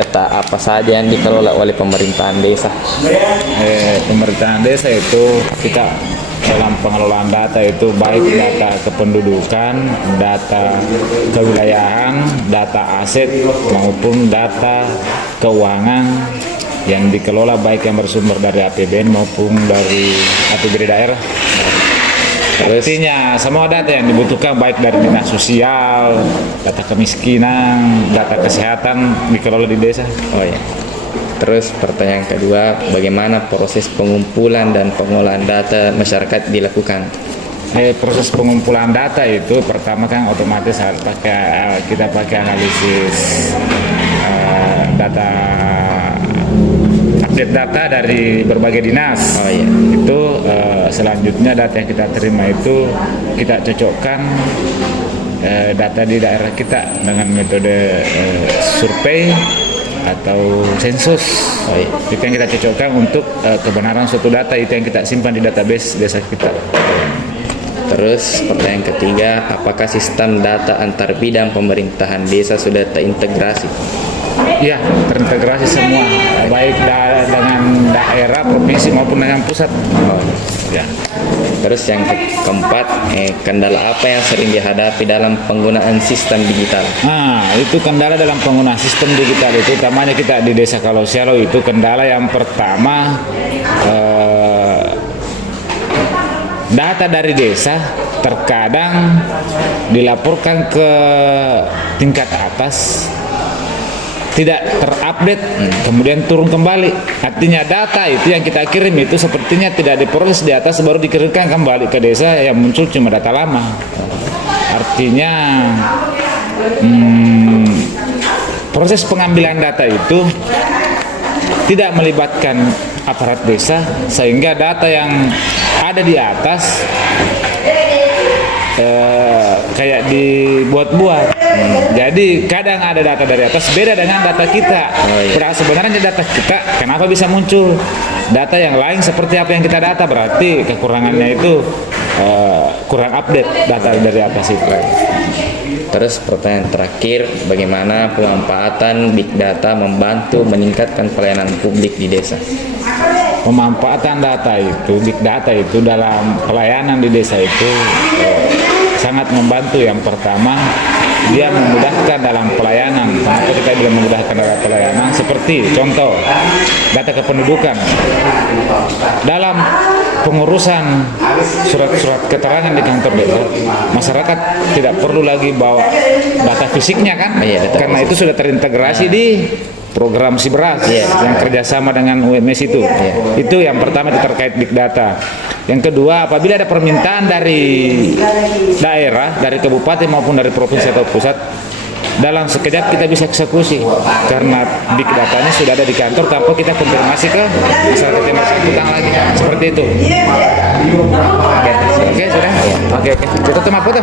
data apa saja yang dikelola oleh pemerintahan desa? Pemerintahan desa itu kita dalam pengelolaan data itu baik data kependudukan, data kewilayahan, data aset maupun data keuangan yang dikelola baik yang bersumber dari APBN maupun dari APBD daerah. Artinya semua data yang dibutuhkan baik dari dinas sosial, data kemiskinan, data kesehatan dikelola di desa. Oh ya. Terus pertanyaan kedua, bagaimana proses pengumpulan dan pengolahan data masyarakat dilakukan? Proses pengumpulan data itu pertama kan otomatis harus kita pakai analisis data, update data dari berbagai dinas. Oh iya. Itu selanjutnya data yang kita terima itu kita cocokkan data di daerah kita dengan metode survei atau sensus. Oh iya. Itu yang kita cocokkan untuk kebenaran suatu data, itu yang kita simpan di database desa kita. Terus pertanyaan ketiga, apakah sistem data antar bidang pemerintahan desa sudah terintegrasi? Ya, terintegrasi semua, baik dengan daerah, provinsi maupun dengan pusat. Oh. Ya. Terus yang keempat, kendala apa yang sering dihadapi dalam penggunaan sistem digital? Nah, itu kendala dalam penggunaan sistem digital itu, utamanya kita di Desa Kalosialo itu kendala yang pertama, data dari desa terkadang dilaporkan ke tingkat atas tidak terupdate, kemudian turun kembali. Artinya data itu yang kita kirim itu sepertinya tidak diproses di atas baru dikirimkan kembali ke desa, yang muncul cuma data lama. Artinya proses pengambilan data itu tidak melibatkan aparat desa, sehingga data yang ada di atas kayak dibuat-buat. Jadi kadang ada data dari atas beda dengan data kita. Padahal sebenarnya data kita kenapa bisa muncul data yang lain seperti apa yang kita data, berarti kekurangannya itu kurang update data dari atas itu. Terus pertanyaan terakhir, bagaimana pemanfaatan big data membantu meningkatkan pelayanan publik di desa? Pemanfaatan data itu, big data itu dalam pelayanan di desa itu sangat membantu. Yang pertama, dia memudahkan dalam pelayanan. Kenapa kita bilang memudahkan dalam pelayanan? Seperti contoh, data kependudukan. Dalam pengurusan surat-surat keterangan di kantor desa, masyarakat tidak perlu lagi bawa data fisiknya kan? Karena itu sudah terintegrasi di program Siberas yang kerjasama dengan UMS itu. Itu yang pertama, itu terkait big data. Yang kedua, apabila ada permintaan dari daerah, dari kabupaten maupun dari provinsi atau pusat, dalam sekejap kita bisa eksekusi karena big datanya sudah ada di kantor tanpa kita konfirmasi ke masyarakat yang bersangkutan lagi. Seperti itu. Oke, sudah. Oke. Kita tutup foto.